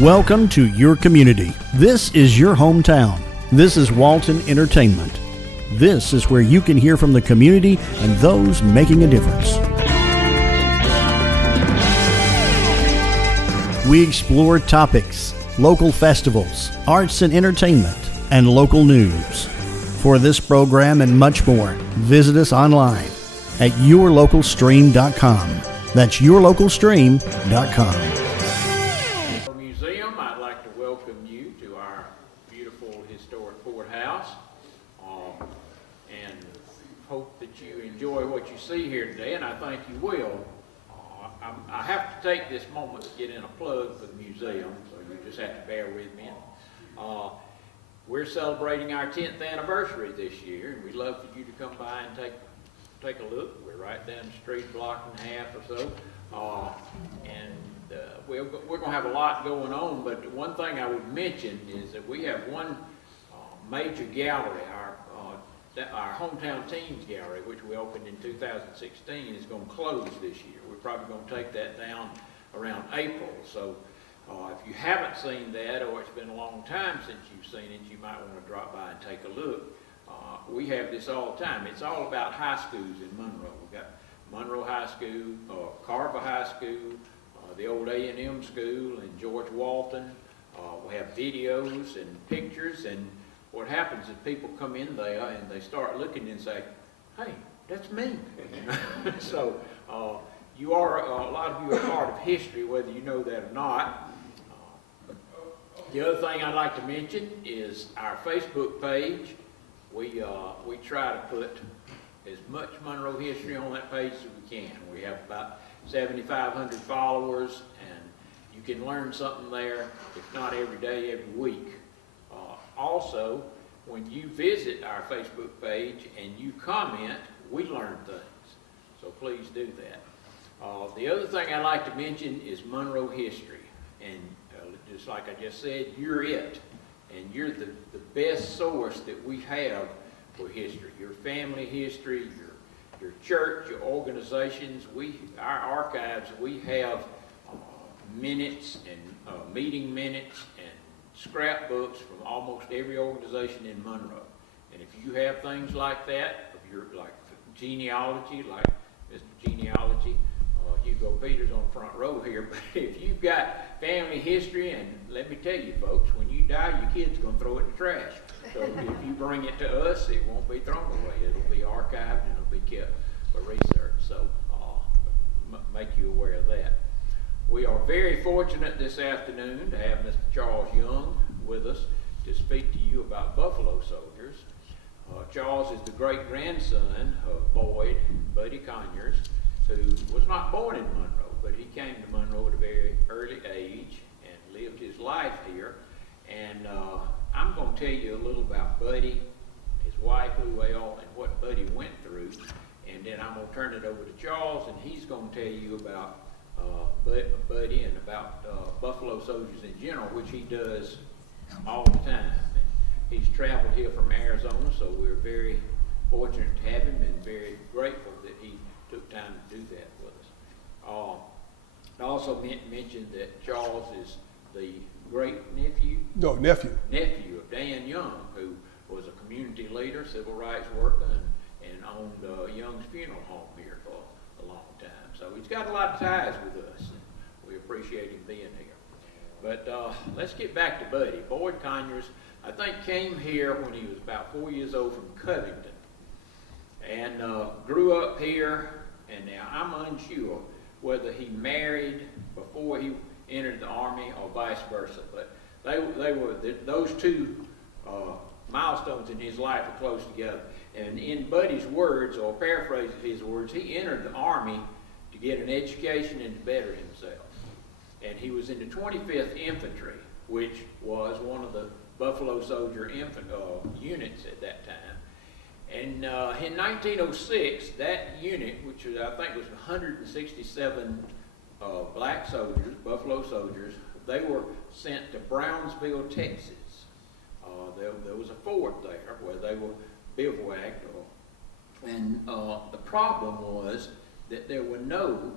Welcome to your community. This is your hometown. This is Walton Entertainment. This is where you can hear from the community and those making a difference. We explore topics, local festivals, arts and entertainment, and local news. For this program and much more, visit us online at yourlocalstream.com. That's yourlocalstream.com. Museum, I'd like to welcome you to our beautiful historic courthouse, and hope that you enjoy what you see here today, and I think you will. I have to take this moment to get in a plug for the museum, so you just have to bear with me. We're celebrating our 10th anniversary this year, and we'd love for you to come by and take a look. We're right down the street, a block and a half or so, we're going to have a lot going on, but one thing I would mention is that we have one major gallery, our Hometown Teens Gallery, which we opened in 2016, is going to close this year. We're probably going to take that down around April, so if you haven't seen that, or it's been a long time since you've seen it, you might want to drop by and take a look. We have this all the time. It's all about high schools in Monroe. We've got Monroe High School, Carver High School, the old A&M School, and George Walton. We have videos and pictures, and what happens is people come in there and they start looking and say, hey, that's me. So you are, a lot of you are part of history, whether you know that or not. The other thing I'd like to mention is our Facebook page. We try to put as much Monroe history on that page as we can. We have about 7,500 followers, and you can learn something there, if not every day, every week. Also, when you visit our Facebook page and you comment, we learn things. So please do that. The other thing I'd like to mention is Monroe history. And just like I just said, you're it. And you're the best source that we have for history. Your family history, your church, your organizations. Our archives, we have minutes and meeting minutes and scrapbooks from almost every organization in Monroe. And if you have things like that, if you're like genealogy, like Mr. Genealogy, Hugo Peters on the front row here, but if you've got family history, and let me tell you folks, when you die, your kid's going to throw it in the trash. So if you bring it to us, it won't be thrown away. It'll be archived and it'll be kept for research. So make you aware of that. We are very fortunate this afternoon to have Mr. Charles Young with us to speak to you about Buffalo Soldiers. Charles is the great-grandson of Buddy Conyers, who was not born in Monroe, but he came to Monroe at a very early age and lived his life here. And I'm going to tell you a little about Buddy, his wife, Luelle, and what Buddy went through. And then I'm going to turn it over to Charles, and he's going to tell you about Buddy and about Buffalo Soldiers in general, which he does all the time. And he's traveled here from Arizona, so we're very fortunate to have him and very grateful that he took time to do that with us. I also mentioned that Charles is the great-nephew? No, nephew. Nephew of Dan Young, who was a community leader, civil rights worker, and owned Young's Funeral Home here for a long time. So he's got a lot of ties with us, and we appreciate him being here. But let's get back to Buddy. Boyd Conyers, I think, came here when he was about 4 years old from Covington, and grew up here. And now I'm unsure whether he married before he entered the Army or vice versa, but those two milestones in his life are close together. And in Buddy's words, or paraphrasing his words, he entered the Army to get an education and to better himself. And he was in the 25th Infantry, which was one of the Buffalo Soldier units at that time. And in 1906, that unit, which was, I think was 167 black soldiers, Buffalo soldiers, they were sent to Brownsville, Texas. There was a fort there where they were bivouacked. And the problem was that there were no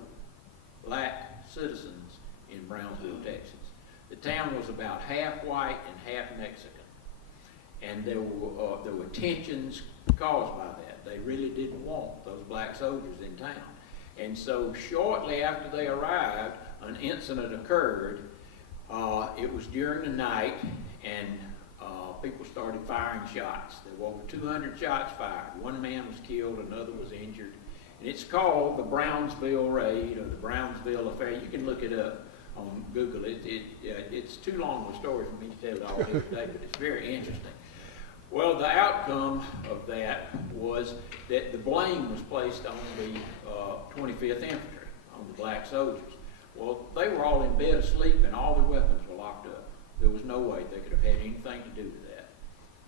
black citizens in Brownsville, Texas. The town was about half white and half Mexican. And there were tensions caused by that. They really didn't want those black soldiers in town. And so shortly after they arrived, an incident occurred. It was during the night, and people started firing shots. There were over 200 shots fired. One man was killed, another was injured. And it's called the Brownsville Raid or the Brownsville Affair. You can look it up on Google. It's too long of a story for me to tell it all here today, but it's very interesting. Well, the outcome of that was that the blame was placed on the 25th Infantry, on the black soldiers. Well, they were all in bed asleep and all their weapons were locked up. There was no way they could have had anything to do with that.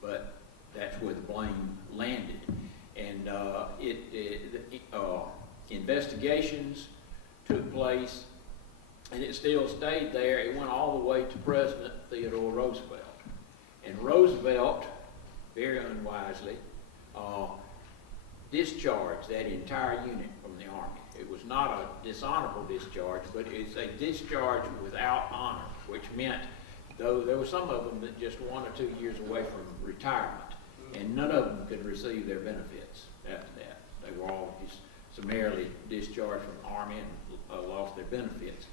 But that's where the blame landed. And investigations took place, and it still stayed there. It went all the way to President Theodore Roosevelt. And Roosevelt, very unwisely, discharged that entire unit from the Army. It was not a dishonorable discharge, but it's a discharge without honor, which meant, though there were some of them that just 1 or 2 years away from retirement, and none of them could receive their benefits after that. They were all just summarily discharged from the Army and lost their benefits.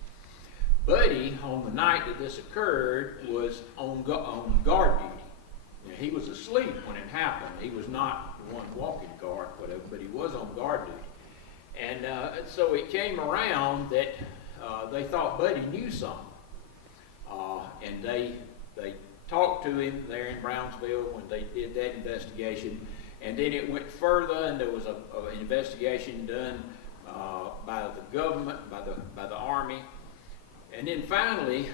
Buddy, on the night that this occurred, was on guard duty. Now, he was asleep when it happened. He was not the one walking guard, whatever, but he was on guard duty. And so it came around that they thought Buddy knew something. And they talked to him there in Brownsville when they did that investigation. And then it went further, and there was an investigation done by the government, by the Army. And then finally,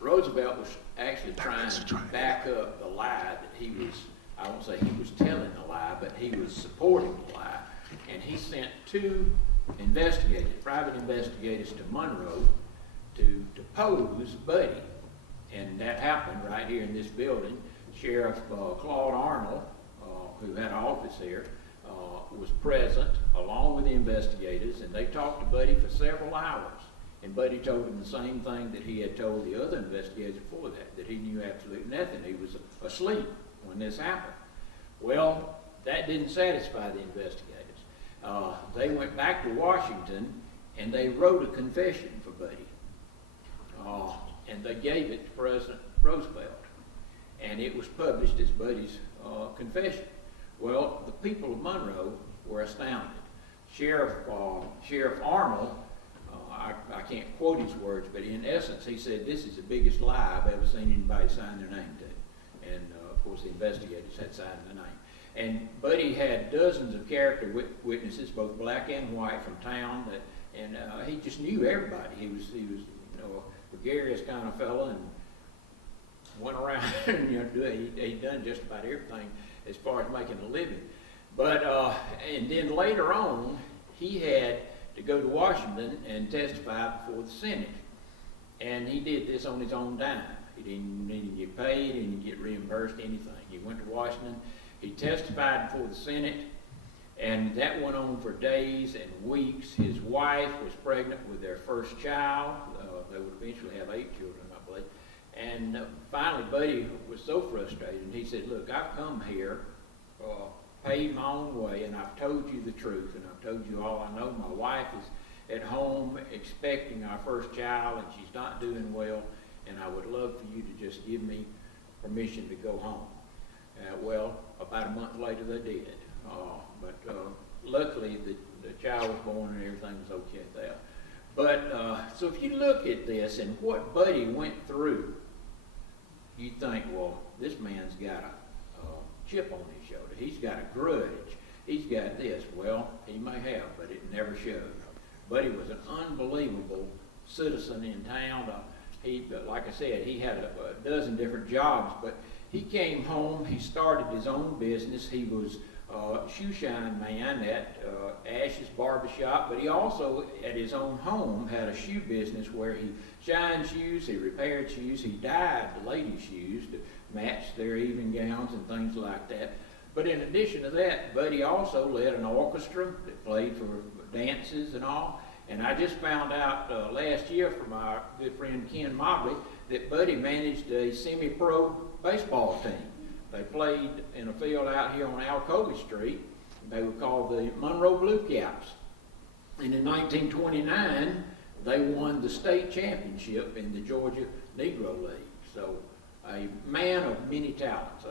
Roosevelt was actually trying to back up the lie that he was, I won't say he was telling the lie, but he was supporting the lie. And he sent 2 investigators, private investigators, to Monroe to depose Buddy. And that happened right here in this building. Sheriff Claude Arnold, who had an office here, was present along with the investigators, and they talked to Buddy for several hours. And Buddy told him the same thing that he had told the other investigators before that he knew absolutely nothing. He was asleep when this happened. Well, that didn't satisfy the investigators. They went back to Washington, and they wrote a confession for Buddy. And they gave it to President Roosevelt. And it was published as Buddy's confession. Well, the people of Monroe were astounded. Sheriff Arnold, I can't quote his words, but in essence, he said, "This is the biggest lie I've ever seen anybody sign their name to." And of course, the investigators had signed their name. And Buddy had dozens of character witnesses, both black and white, from town, and he just knew everybody. He was a gregarious kind of fellow, and went around and he'd done just about everything as far as making a living. But and then later on, he had to go to Washington and testify before the Senate. And he did this on his own dime. He didn't get paid, he didn't get reimbursed anything. He went to Washington, he testified before the Senate, and that went on for days and weeks. His wife was pregnant with their first child. They would eventually have 8 children, I believe. And finally, Buddy was so frustrated, and he said, "Look, I've come here, paid my own way, and I've told you the truth, and I've told you all I know. My wife is at home expecting our first child, and she's not doing well, and I would love for you to just give me permission to go home." Well, about a month later, they did. But luckily, the child was born, and everything was okay there. But so if you look at this and what Buddy went through, you think, well, this man's got a chip on his shoulder. He's got a grudge. He's got this. Well, he may have, but it never showed. Buddy was an unbelievable citizen in town. Like I said, he had a dozen different jobs, but he came home, he started his own business. He was a shoe shine man at Ash's Barbershop, but he also, at his own home, had a shoe business where he shined shoes, he repaired shoes, he dyed the ladies' shoes to match their evening gowns and things like that. But in addition to that, Buddy also led an orchestra that played for dances and all. And I just found out last year from our good friend Ken Mobley that Buddy managed a semi-pro baseball team. They played in a field out here on Alcoa Street. They were called the Monroe Blue Caps. And in 1929, they won the state championship in the Georgia Negro League. So a man of many talents,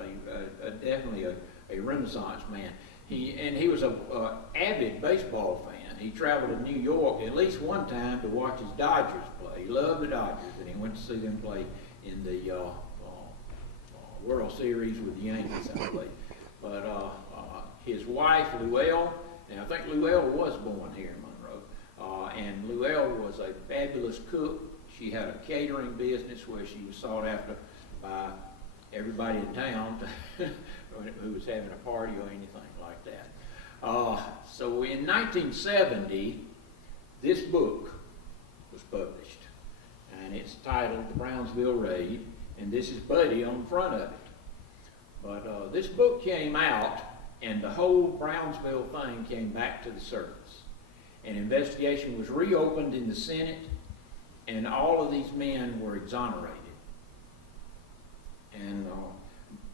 definitely a Renaissance man. He was an avid baseball fan. He traveled to New York at least one time to watch his Dodgers play. He loved the Dodgers, and he went to see them play in the World Series with the Yankees, I believe. But his wife, Luelle, and I think Luelle was born here in Monroe, and Luelle was a fabulous cook. She had a catering business where she was sought after by everybody in town who was having a party or anything like that. So in 1970, this book was published, and it's titled The Brownsville Raid, and this is Buddy on the front of it. But this book came out, and the whole Brownsville thing came back to the surface. An investigation was reopened in the Senate, and all of these men were exonerated. And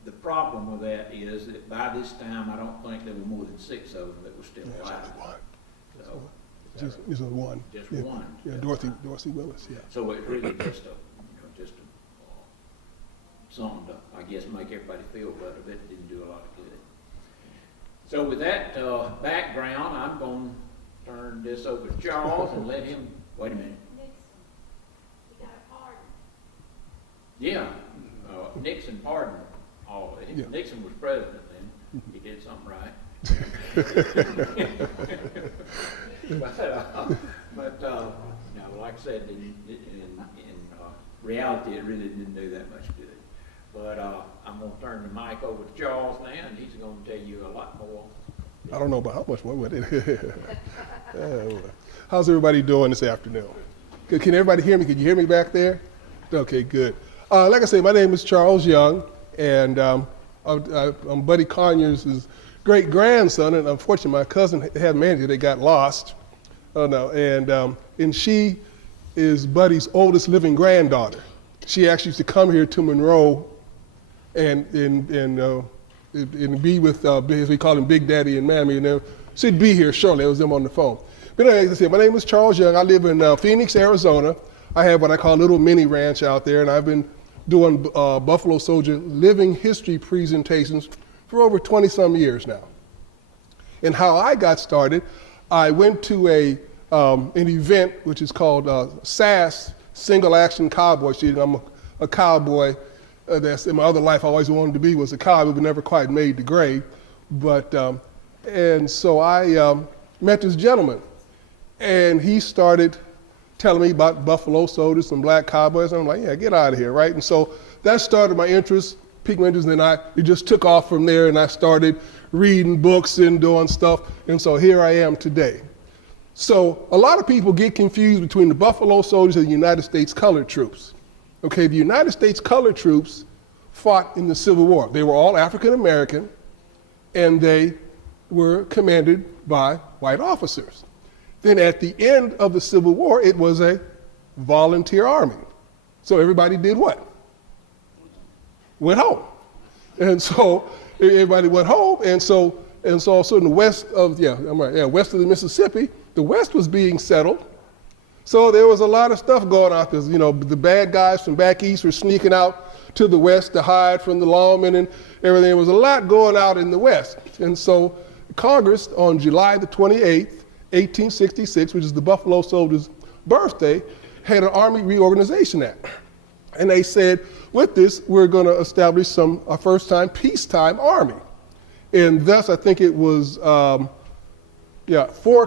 the problem with that is that by this time, I don't think there were more than 6 of them that were still alive. So, just one. Just yeah. one. Yeah, Dorothy Willis. Yeah. So it's really just something to, I guess, make everybody feel better, but it didn't do a lot of good. So with that background, I'm going to turn this over to Charles and let him, wait a minute. Nixon, he got a pardon. Yeah, Nixon pardoned all of it. Yeah. Nixon was president then. He did something right. but no, like I said, in reality, it really didn't do that much good. But I'm going to turn the mic over to Charles now, and he's going to tell you a lot more. I don't know about how much more with it. How's everybody doing this afternoon? Can everybody hear me? Can you hear me back there? Okay, good. Like I say, my name is Charles Young, and I'm Buddy Conyers' great-grandson, and unfortunately my cousin had a manager that got lost. Oh no, and she is Buddy's oldest living granddaughter. She actually used to come here to Monroe and be with, as we call him, Big Daddy and Mammy, and then she'd be here shortly. It was them on the phone. But anyway, as I said, my name is Charles Young. I live in Phoenix, Arizona. I have what I call a little mini ranch out there, and I've been doing Buffalo Soldier living history presentations for over 20-some years now. And how I got started, I went to an event which is called SAS, Single Action Cowboy Shooting. I'm a cowboy. That's in my other life I always wanted to be was a cowboy, but never quite made the grade. But and so I met this gentleman, and he started telling me about Buffalo Soldiers and black cowboys. And I'm like, yeah, get out of here, right? And so that started my interest, piqued my interest, and then it just took off from there, and I started reading books and doing stuff, and so here I am today. So a lot of people get confused between the Buffalo Soldiers and the United States Colored Troops. Okay, the United States Colored Troops fought in the Civil War. They were all African American, and they were commanded by white officers. Then at the end of the Civil War, it was a volunteer army. So everybody did what? Went home. And so everybody went home, and so also in the west of, west of the Mississippi, the West was being settled. So there was a lot of stuff going on because, the bad guys from back east were sneaking out to the West to hide from the lawmen and everything. There was a lot going out in the West. And so Congress, on July the 28th, 1866, which is the Buffalo Soldiers' birthday, had an Army Reorganization Act. And they said, with this, we're going to establish a first-time peacetime army. And thus, I think it was 4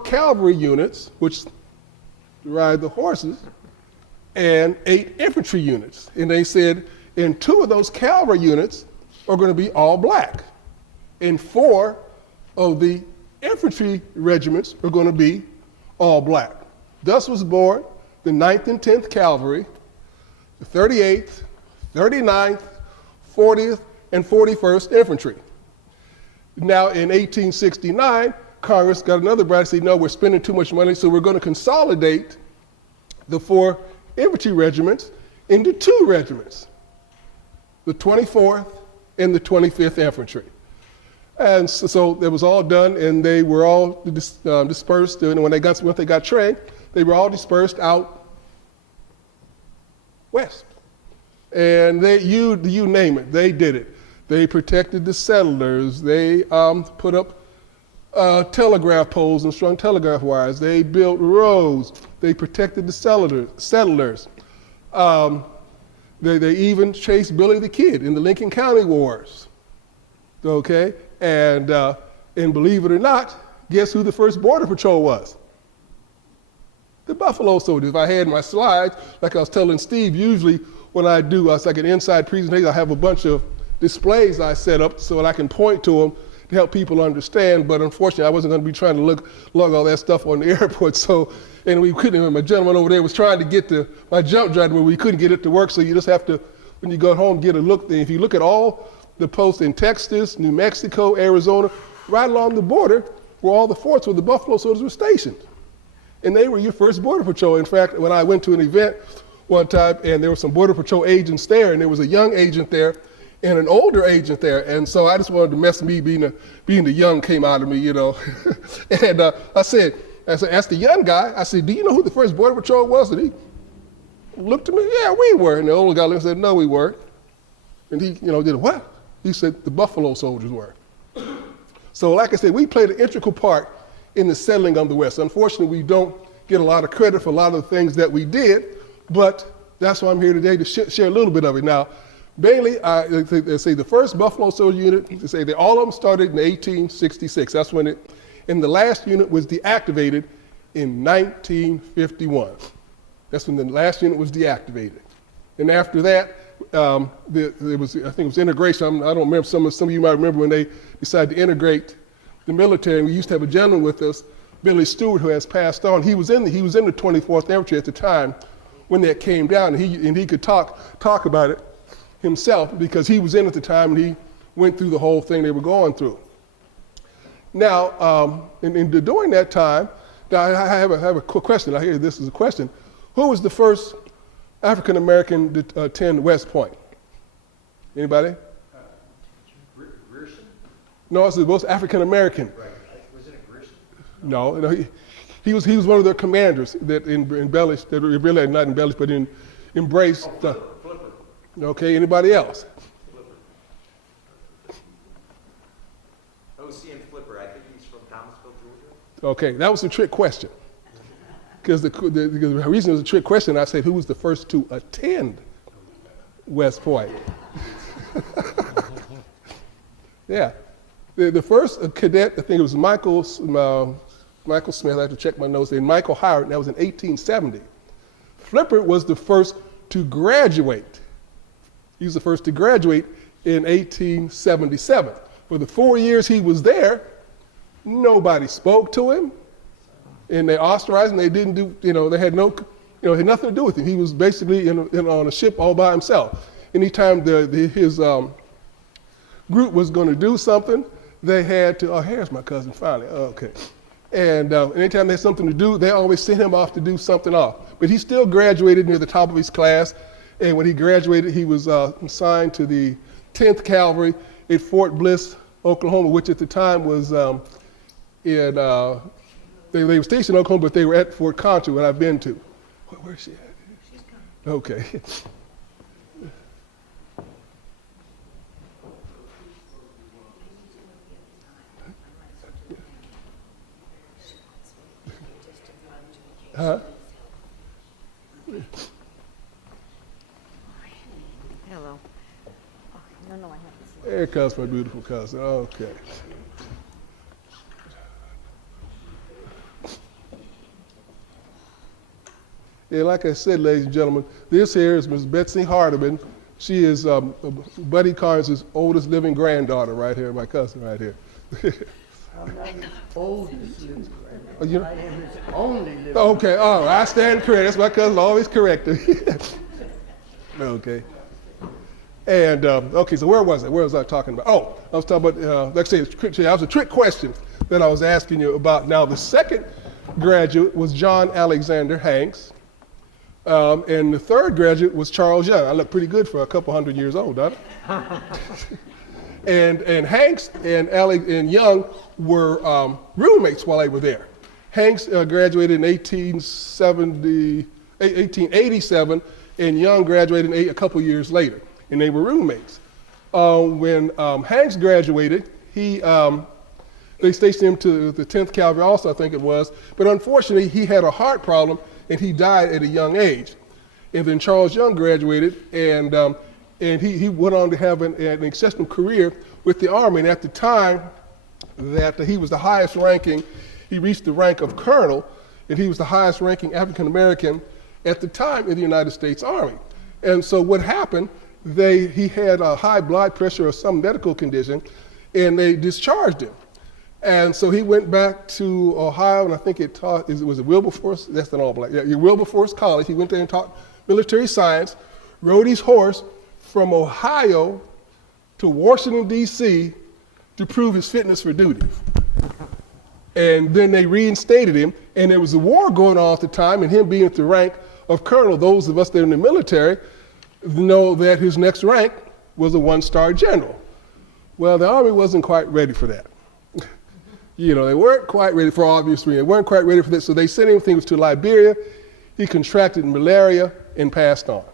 cavalry units, which ride the horses, and 8 infantry units. And they said, and 2 of those cavalry units are going to be all black. And 4 of the infantry regiments are going to be all black. Thus was born the 9th and 10th Cavalry, the 38th, 39th, 40th, and 41st Infantry. Now in 1869, Congress got another branch, said, no, we're spending too much money, so we're going to consolidate the 4 infantry regiments into 2 regiments, the 24th and the 25th Infantry. And so it was all done, and they were all dispersed. And when they got trained, they were all dispersed out west. And you name it, they did it. They protected the settlers. They put up telegraph poles and strung telegraph wires. They built roads. They protected the settlers. They even chased Billy the Kid in the Lincoln County Wars. Okay, and believe it or not, guess who the first Border Patrol was? The Buffalo Soldiers. If I had my slides, like I was telling Steve, usually when I do, it's like an inside presentation, I have a bunch of displays I set up so that I can point to them to help people understand, but unfortunately I wasn't going to be trying to lug all that stuff on the airport, so, and we couldn't, my gentleman over there was trying to get my jump drive where we couldn't get it to work, so you just have to, when you go home, get a look. If you look at all the posts in Texas, New Mexico, Arizona, right along the border were all the forts where the Buffalo Soldiers were stationed. And they were your first Border Patrol. In fact, when I went to an event one time and there were some Border Patrol agents there, and there was a young agent there and an older agent there, and so I just wanted to mess me being the young came out of me, you know. And I said, asked the young guy, I said, do you know who the first Border Patrol was? And he looked at me, yeah, we were. And the older guy said, no, we weren't. And he, did what? He said, the Buffalo Soldiers were. So like I said, we played an integral part in the settling of the West. Unfortunately, we don't get a lot of credit for a lot of the things that we did, but that's why I'm here today to share a little bit of it. Now, mainly, they say the first Buffalo Soldier unit, they say all of them started in 1866. That's when and the last unit was deactivated in 1951. That's when the last unit was deactivated. And after that, there was, I think it was integration. I don't remember, some of you might remember when they decided to integrate the military. We used to have a gentleman with us, Billy Stewart, who has passed on. He was in the 24th Infantry at the time when that came down, and he could talk about it himself because he was in at the time and he went through the whole thing they were going through. Now, during that time, now I have a quick question. I hear this is a question. Who was the first African American to attend West Point? Anybody? Grierson? No, it was African American. Right. Was it a Grierson? No, he was one of their commanders that embellished, that really not embellished, but embraced. Flipper. Okay, anybody else? O.C.M. Flipper, I think he's from Thomasville, Georgia. Okay, that was a trick question. Because the reason it was a trick question, I said, who was the first to attend West Point? Yeah. The first cadet, I think it was Michael Smith, I have to check my notes, and Michael Howard, and that was in 1870. Flipper was the first to graduate. He was the first to graduate in 1877. For the 4 years he was there, nobody spoke to him, and they ostracized him. They didn't do, they had had nothing to do with him. He was basically on a ship all by himself. Anytime his group was going to do something, they had to, here's my cousin finally, okay. And anytime they had something to do, they always sent him off to do something off. But he still graduated near the top of his class, and when he graduated, he was assigned to the 10th Cavalry at Fort Bliss, Oklahoma, which at the time was they were stationed in Oklahoma, but they were at Fort Concho, and I've been to. Where's she at? She's coming. Okay. Huh? Hello. Oh, no, I haven't seen. There comes my beautiful cousin. Okay. Yeah, like I said, ladies and gentlemen, this here is Ms. Betsy Hardiman. She is Buddy Carnes' oldest living granddaughter right here, my cousin right here. I'm not his oldest living Oh, you- granddaughter. I am his only living. Okay, all right, I stand corrected. That's my cousin always corrected. Okay. And okay, so where was I? Where was I talking about? Oh, I was talking about, like I say, that was a trick question that I was asking you about. Now, the second graduate was John Alexander Hanks, and the third graduate was Charles Young. I look pretty good for a couple 100 years old, don't I? and Hanks and Young were roommates while they were there. Hanks graduated in 1887, and Young graduated a couple years later, and they were roommates. When Hanks graduated, they stationed him to the 10th Cavalry also, I think it was, but unfortunately he had a heart problem and he died at a young age. And then Charles Young graduated, and he went on to have an exceptional career with the Army. And at the time that he was the highest ranking, he reached the rank of colonel, and he was the highest ranking African American at the time in the United States Army. And so what happened, he had a high blood pressure or some medical condition, and they discharged him. And so he went back to Ohio, and I think was it Wilberforce? That's not all black. Yeah, Wilberforce College. He went there and taught military science, rode his horse from Ohio to Washington, D.C. to prove his fitness for duty. And then they reinstated him, and there was a war going on at the time, and him being at the rank of colonel, those of us that are in the military know that his next rank was a one-star general. Well, the Army wasn't quite ready for that. You know, they weren't quite ready for obvious reasons. They weren't quite ready for that, so they sent him things to Liberia. He contracted malaria and passed on.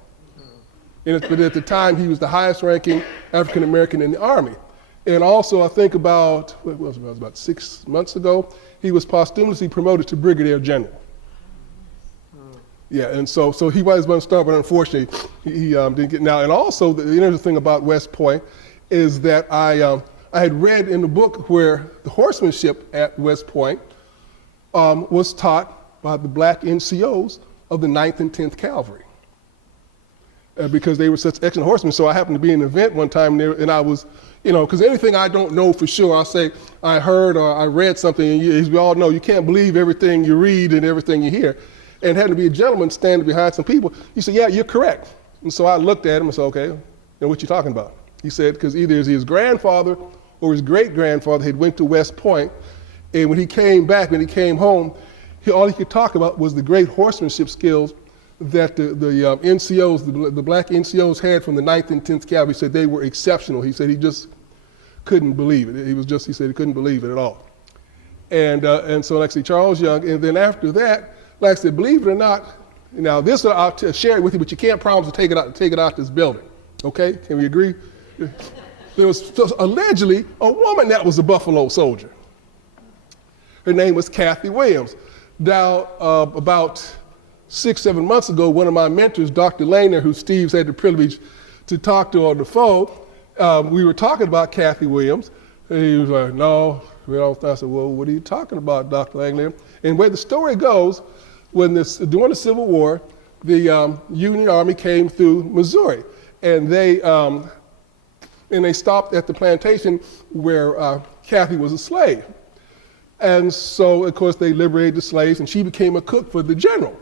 But at the time, he was the highest ranking African American in the Army. And also, I think about 6 months ago, he was posthumously promoted to brigadier general. Yeah, and so he was going to start, but unfortunately, he didn't get. Now, and also, the interesting thing about West Point is that I had read in the book where the horsemanship at West Point was taught by the black NCOs of the 9th and 10th Cavalry. Because they were such excellent horsemen. So I happened to be in an event one time there, and I was, because anything I don't know for sure, I'll say I heard or I read something, and as we all know, you can't believe everything you read and everything you hear. And had to be a gentleman standing behind some people. He said, yeah, you're correct. And so I looked at him and said, okay, then what you talking about? He said, because either his grandfather or his great-grandfather had went to West Point, and when he came home, all he could talk about was the great horsemanship skills that the NCOs, the black NCOs had from the 9th and 10th Cavalry. He said they were exceptional. He said he just couldn't believe it. He said he couldn't believe it at all. And so like I said, Charles Young, and then after that, like I said, believe it or not, now this I'll share it with you, but you can't promise to take it out this building. Okay, can we agree? There was allegedly a woman that was a Buffalo Soldier. Her name was Kathy Williams. Now, about 6-7 months ago, one of my mentors, Dr. Laner, who Steve's had the privilege to talk to on the phone, we were talking about Kathy Williams. And he was like, no. I said, well, what are you talking about, Dr. Laner? And where the story goes, during the Civil War, the Union Army came through Missouri, and they stopped at the plantation where Kathy was a slave. And so, of course, they liberated the slaves, and she became a cook for the general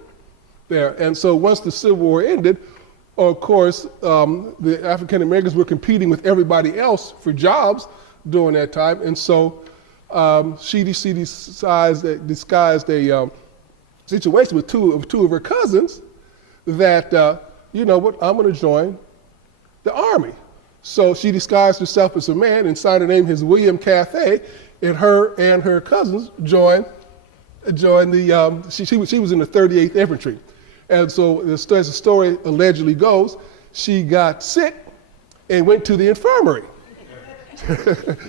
there. And so once the Civil War ended, of course, the African Americans were competing with everybody else for jobs during that time. And so she disguised a situation with two of her cousins that, you know what, I'm going to join the Army. So she disguised herself as a man and signed her name as William Cathay, and her cousins joined the, she was in the 38th Infantry. And so as the story allegedly goes, she got sick and went to the infirmary.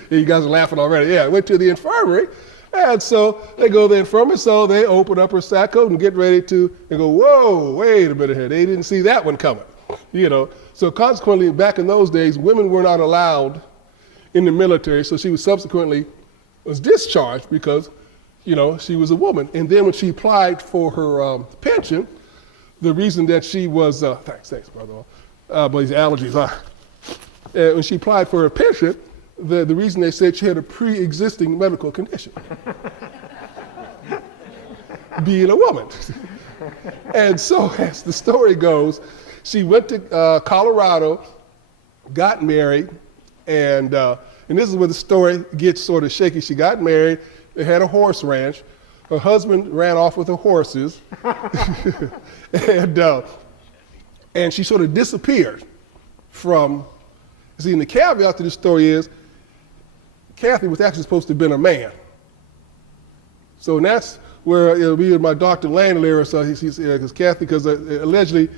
You guys are laughing already. Yeah, went to the infirmary. And so they go to the infirmary, so they open up her sack coat and get ready to, and go, whoa, wait a minute here. They didn't see that one coming, you know. So consequently, back in those days, women were not allowed in the military. So she was discharged because, you know, she was a woman. And then when she applied for her pension, the reason that she was, thanks, brother, but these allergies are. When she applied for her pension, the reason they said she had a pre-existing medical condition, being a woman. And so as the story goes, she went to Colorado got married, and this is where the story gets sort of shaky. She got married, they had a horse ranch. Her husband ran off with the horses, and she sort of disappeared from, see, and the caveat to this story is, Kathy was actually supposed to have been a man. So that's where it'll be my Dr. Landler, so because Kathy, because allegedly,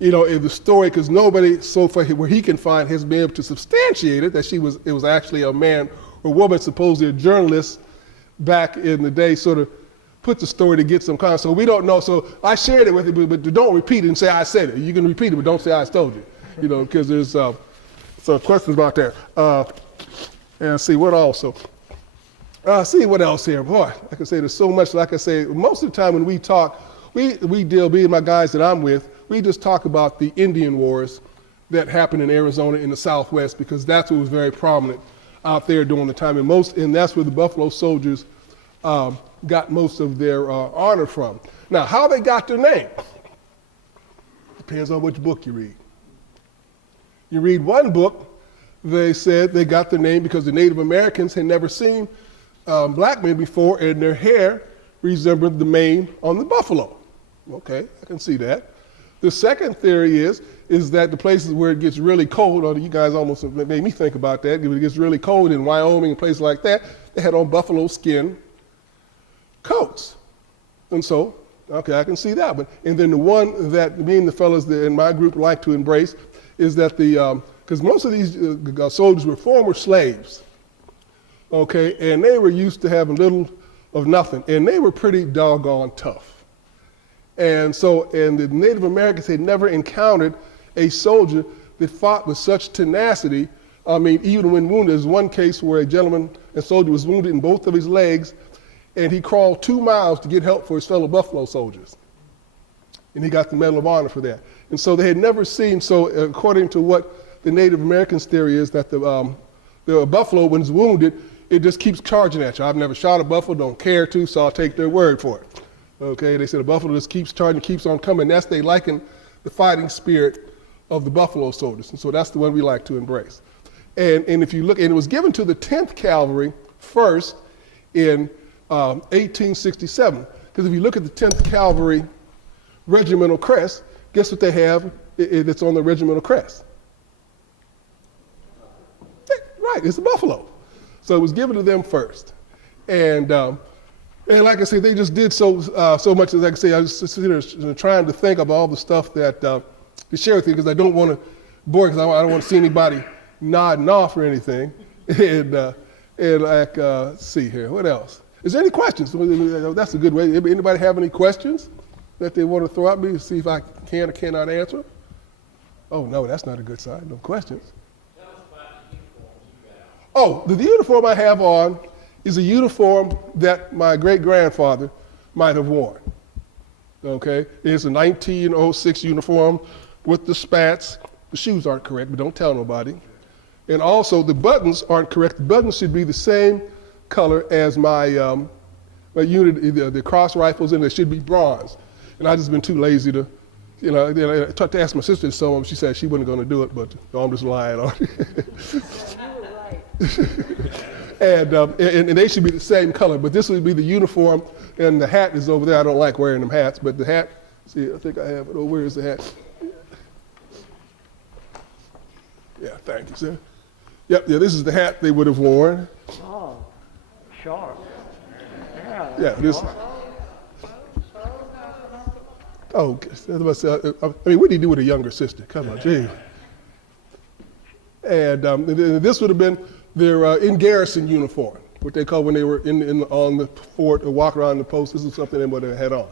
in the story, because nobody so far where he can find has been able to substantiate it, that it was actually a man or woman, supposedly a journalist back in the day, sort of put the story to get some context. So we don't know. So I shared it with you, but don't repeat it and say I said it. You can repeat it, but don't say I told you. Because there's some questions about that. And see what also. See what else here. Boy, like I say, there's so much. Like I say, most of the time when we talk, we deal, me and my guys that I'm with, we just talk about the Indian wars that happened in Arizona in the Southwest, because that's what was very prominent out there during the time. And that's where the Buffalo Soldiers got most of their honor from. Now, how they got their name depends on which book you read. You read one book, they said they got their name because the Native Americans had never seen black men before, and their hair resembled the mane on the buffalo. Okay, I can see that. The second theory is that the places where it gets really cold, or you guys almost made me think about that, when it gets really cold in Wyoming and places like that, they had on buffalo skin coats. And so, okay, I can see that one. And then the one that me and the fellas in my group like to embrace is that because most of these soldiers were former slaves, okay, and they were used to having little of nothing, and they were pretty doggone tough. And so, and the Native Americans had never encountered a soldier that fought with such tenacity. I mean, even when wounded, there's one case where a soldier was wounded in both of his legs, and he crawled 2 miles to get help for his fellow Buffalo soldiers. And he got the Medal of Honor for that. And so they had never seen, so according to what the Native Americans' theory is, that the buffalo, when it's wounded, it just keeps charging at you. I've never shot a buffalo, don't care to, so I'll take their word for it. Okay, they said a buffalo just keeps charging, keeps on coming. That's, they liken the fighting spirit of the Buffalo Soldiers. And so that's the one we like to embrace. And if you look, and it was given to the 10th Cavalry first in 1867. Because if you look at the 10th Cavalry regimental crest, guess what they have that's on the regimental crest? Right, it's a buffalo. So it was given to them first. And like I say, they just did so much. As I can say, I was just sitting there trying to think of all the stuff that to share with you, because I don't want to bore you, because I don't want to see anybody nodding off or anything. And let's see here, what else? Is there any questions? That's a good way. Anybody have any questions that they want to throw at me to see if I can or cannot answer? Oh, no, that's not a good sign. No questions. Tell us about the uniforms you got. Oh, the uniform I have on is a uniform that my great-grandfather might have worn. Okay? It's a 1906 uniform with the spats. The shoes aren't correct, but don't tell nobody. And also, the buttons aren't correct. The buttons should be the same color as my unit, the cross rifles, and they should be bronze. And I just been too lazy to, I tried to ask my sister to sew them. She said she wasn't going to do it, but I'm just lying on it. And they should be the same color, but this would be the uniform, and the hat is over there. I don't like wearing them hats, but the hat, see, I think I have it. Oh, where is the hat? Yeah, thank you, sir. Yep, yeah, this is the hat they would have worn. Oh, sharp. Yeah, this. Oh, I mean, what do you do with a younger sister? Come on, gee. And this would have been their in garrison uniform, what they call when they were on the fort or walk around the post. This is something they would have had on.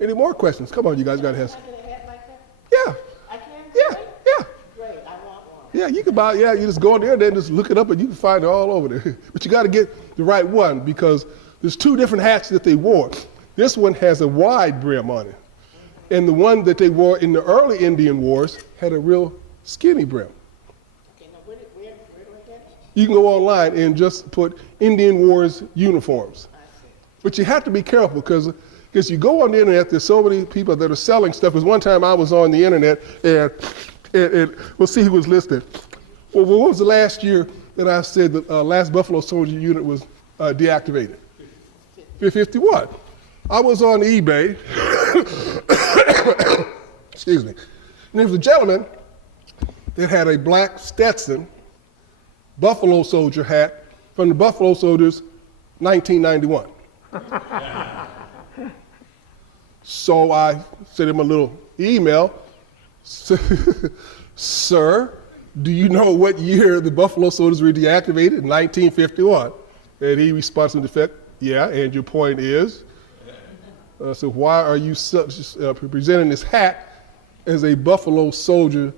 Any more questions? Come on, you guys got to have. Can I get a hat like that? Yeah. I can? Yeah. Yeah. Great, I want one. Yeah, you can buy. Yeah, you just go in there and then just look it up, and you can find it all over there. But you got to get the right one, because there's two different hats that they wore. This one has a wide brim on it, and the one that they wore in the early Indian Wars had a real skinny brim. Okay, now where do I get it? You can go online and just put Indian Wars uniforms. But you have to be careful, because you go on the internet, there's so many people that are selling stuff. Because one time I was on the internet, and And we'll see who was listed. Well, what was the last year that I said the last Buffalo Soldier unit was deactivated? 51. I was on eBay, excuse me, and there was a gentleman that had a black Stetson Buffalo Soldier hat from the Buffalo Soldiers 1991. So I sent him a little email, sir, do you know what year the Buffalo Soldiers were deactivated? In 1951. And he responded to the fact, yeah, and your point is? So why are you presenting this hat as a Buffalo Soldier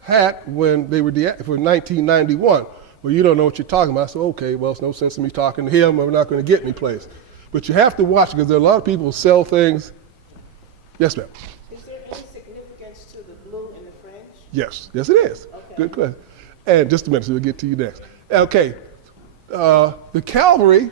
hat when they were deactivated for 1991? Well, you don't know what you're talking about. I said, okay, well, it's no sense in me talking to him. I'm not going to get any place. But you have to watch because there are a lot of people who sell things. Yes, ma'am. Is there any significance to the blue and the fringe? Yes, yes, it is. Okay. Good question. And just a minute, so we'll get to you next. Okay, the cavalry's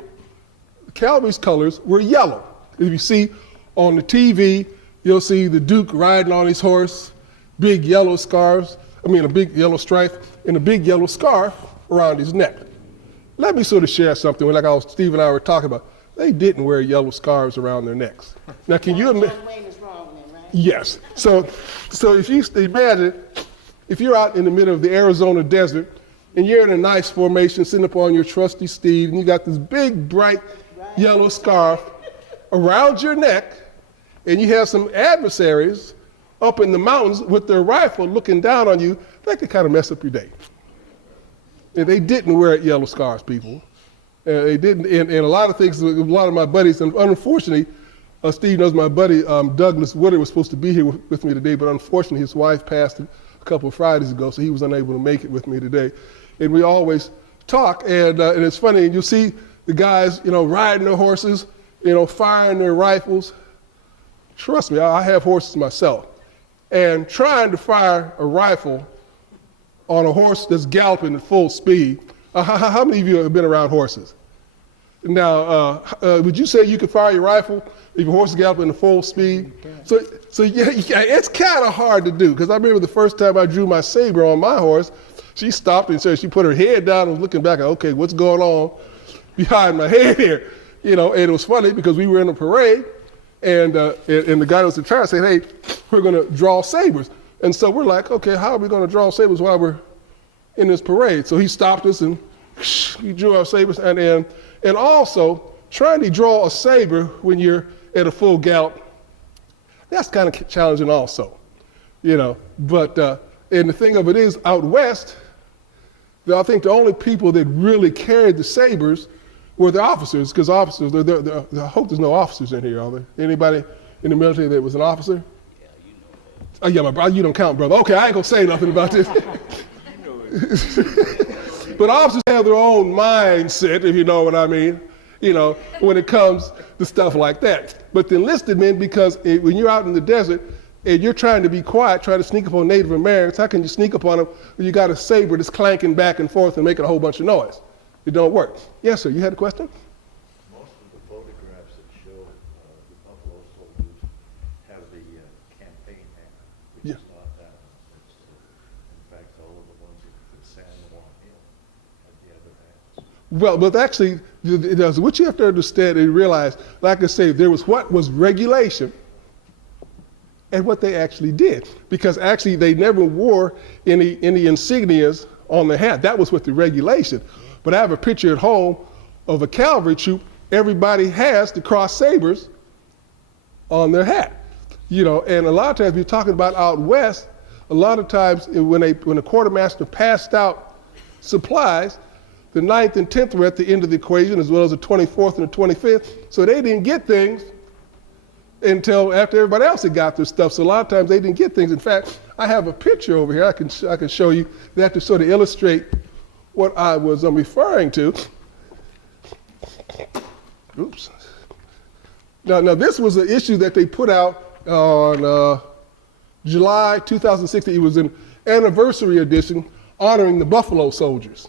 colors were yellow. If you see on the TV, you'll see the Duke riding on his horse, big yellow scarves, a big yellow stripe, and a big yellow scarf around his neck. Let me sort of share something, like Steve and I were talking about. They didn't wear yellow scarves around their necks. Now, can you imagine? John Wayne is wrong then, right? Yes. So if you imagine, if you're out in the middle of the Arizona desert and you're in a nice formation sitting up on your trusty steed and you got this big, bright yellow scarf around your neck and you have some adversaries up in the mountains with their rifle looking down on you, that could kind of mess up your day. And they didn't wear yellow scarves, people. They didn't, and a lot of things, a lot of my buddies, and unfortunately, Steve knows my buddy Douglas Woodard was supposed to be here with me today, but unfortunately his wife passed a couple of Fridays ago, so he was unable to make it with me today. And we always talk, and it's funny, and you'll see the guys, riding their horses, firing their rifles. Trust me, I have horses myself. And trying to fire a rifle on a horse that's galloping at full speed. How many of you have been around horses? Now, would you say you could fire your rifle if your horse is galloping at full speed? So yeah, it's kind of hard to do, because I remember the first time I drew my saber on my horse, she stopped and said, she put her head down and was looking back, okay, what's going on behind my head here? And it was funny because we were in a parade, and the guy that was in charge said, hey, we're going to draw sabers. And so we're like, okay, how are we going to draw sabers while we're in this parade? So he stopped us and we drew our sabers. And also, trying to draw a saber when you're at a full gallop, that's kind of challenging also, But, and the thing of it is, out west, I think the only people that really carried the sabers were the officers, because officers, I hope there's no officers in here, are there? Anybody in the military that was an officer? Oh, yeah, my brother, you don't count, brother. Okay, I ain't gonna say nothing about this. But officers have their own mindset, if you know what I mean, when it comes to stuff like that. But the enlisted men, because when you're out in the desert and you're trying to be quiet, trying to sneak up on Native Americans, how can you sneak up on them when you got a saber that's clanking back and forth and making a whole bunch of noise? It don't work. Yes, sir, you had a question? Most of the photographs that show the Buffalo Soldiers have the campaign hat, which is not that one. It's, in fact, all of the ones at San Juan Hill had the other hats. Well, but actually, what you have to understand and realize, like I say, there was what was regulation and what they actually did. Because actually, they never wore any insignias on the hat. That was with the regulation. But I have a picture at home of a cavalry troop. Everybody has the cross sabers on their hat, And a lot of times, you're talking about out west. A lot of times, when the quartermaster passed out supplies, the 9th and 10th were at the end of the equation, as well as the 24th and the 25th. So they didn't get things until after everybody else had got their stuff. So a lot of times they didn't get things. In fact, I have a picture over here I can show you that to sort of illustrate what I was referring to. Oops. Now this was an issue that they put out on July 2016. It was an anniversary edition honoring the Buffalo Soldiers.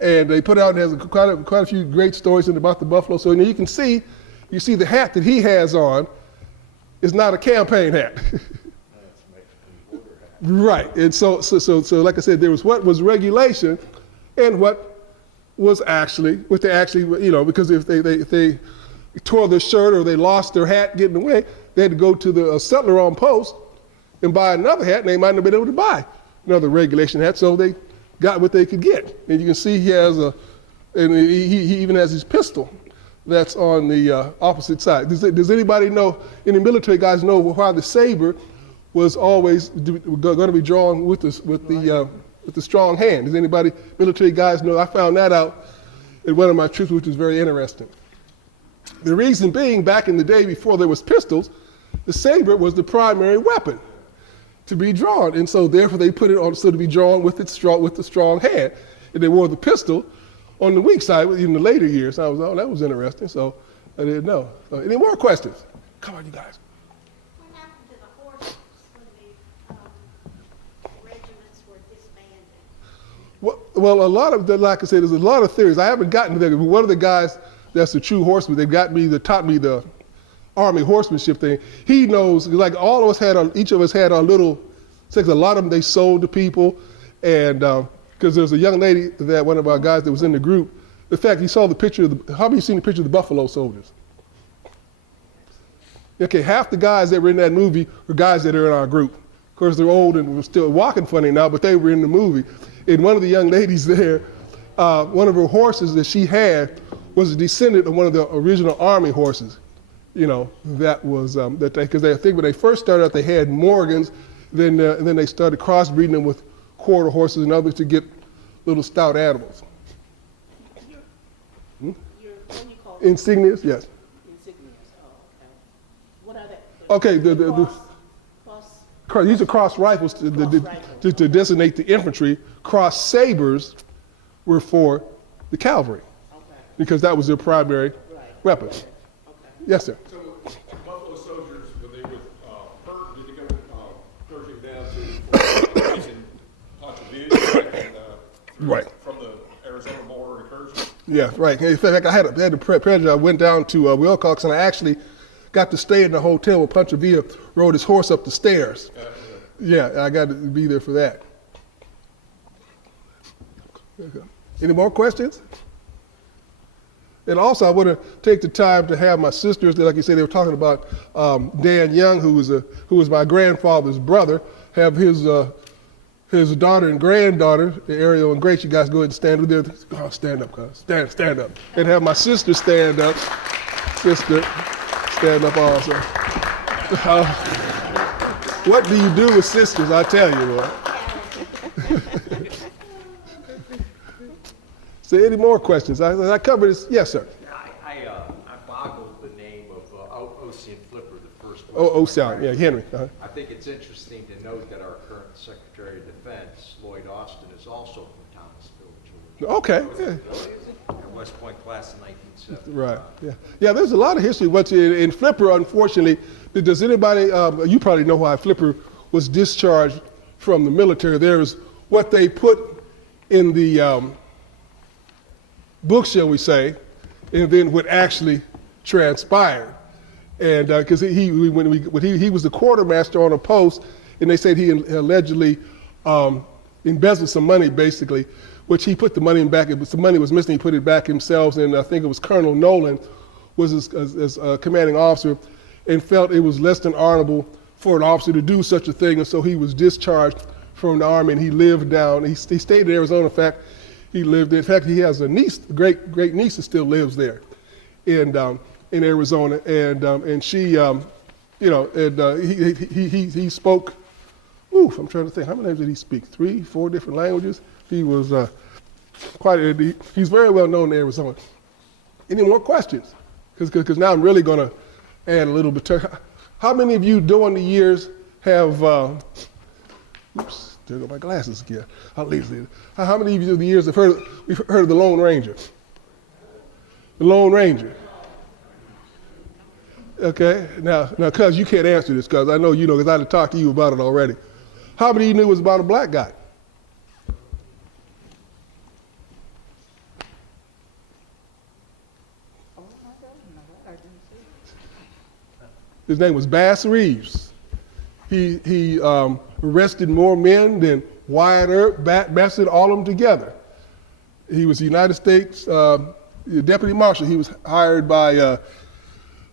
And they put out, it has quite a few great stories about the Buffalo Soldiers. And you see the hat that he has on is not a campaign hat. That's Mexican border hat. Right, and so like I said, there was what was regulation, and what was actually what they actually, you know, because if they tore their shirt or they lost their hat getting away, they had to go to the settler on post and buy another hat, and they might not have been able to buy another regulation hat, so they got what they could get. And you can see he has and he even has his pistol that's on the opposite side. Does anybody know, any military guys know why the saber was always going to be drawn with the strong hand? Does anybody, military guys, know? I found that out in one of my trips, which was very interesting. The reason being, back in the day before there was pistols, the saber was the primary weapon to be drawn, and so therefore they put it on so to be drawn with the strong hand, and they wore the pistol on the weak side in the later years. I was, oh, that was interesting, so I didn't know. So, any more questions? Come on, you guys. What happened to the horses when the regiments were disbanded? Well, a lot of, like I said, there's a lot of theories. I haven't gotten to that. One of the guys that's a true horseman, they taught me the Army horsemanship thing. He knows, like all of us each of us had our little, a lot of them they sold to people, and because there's a young lady that one of our guys that was in the group, in fact, he saw the picture how many of you seen the picture of the Buffalo Soldiers? Okay, half the guys that were in that movie were guys that are in our group. Of course, they're old and we're still walking funny now, but they were in the movie. And one of the young ladies there, one of her horses that she had was a descendant of one of the original Army horses. You know, that was, because I think when they first started out, they had Morgans, and then they started crossbreeding them with quarter horses and others to get little stout animals. What do you call Insignias, yes. insignias? Oh, okay. What are they? Okay, Cross, these are cross rifles to designate the infantry. Cross sabers were for the cavalry, okay, because that was their primary weapon. okay. Yes, sir. So Buffalo Soldiers, when they were hurt, did they go searching down to Poncho Villa Right. from the Arizona border incursion? Yeah, right. In fact, I had the pleasure. I went down to Wilcox, and I actually got to stay in the hotel where Pancho Villa rode his horse up the stairs. Yeah, I got to be there for that. Okay. Any more questions? And also, I want to take the time to have my sisters, like you said, they were talking about Dan Young, who was my grandfather's brother, have his daughter and granddaughter, Ariel and Grace. You guys go ahead and stand with them. Oh, stand up, guys. Stand up. And have my sister stand up. Sister, stand up also. What do you do with sisters? I tell you what. So any more questions? I covered this. Yes, sir. I boggled the name of Ocean Flipper, the first one. Oh, sorry. Yeah, Henry. Uh-huh. I think it's interesting to note that our current Secretary of Defense, Lloyd Austin, is also from Thomasville, Georgia. Okay. Yeah. West Point class in 1970. Right. Yeah. Yeah. There's a lot of history. What's in Flipper, unfortunately, does anybody? You probably know why Flipper was discharged from the military. There's what they put in the book, shall we say, and then what actually transpired. And because he was the quartermaster on a post, and they said he allegedly embezzled some money, basically, which he put the money in back. Some money was missing. He put it back himself, and I think it was Colonel Nolan was his commanding officer, and felt it was less than honorable for an officer to do such a thing, and so he was discharged from the Army, and he lived down. He stayed in Arizona. In fact, he lived. In fact, he has a niece, a great niece, that still lives there, in Arizona, and she, he spoke. I'm trying to think. How many languages did he speak? 3, 4 different languages. He was he's very well known in Arizona. Any more questions? Because now I'm really going to add a little bit. How many of you during the years have? Oops, there go my glasses again. I'll leave it. How many of you through the years have we've heard of the Lone Ranger? The Lone Ranger. Okay, now, cuz you can't answer this, cuz I know you know, because I had talked to you about it already. How many of you knew it was about a black guy? His name was Bass Reeves. He arrested more men than Wyatt Earp, Bassett, all of them together. He was the United States Deputy Marshal. He was hired by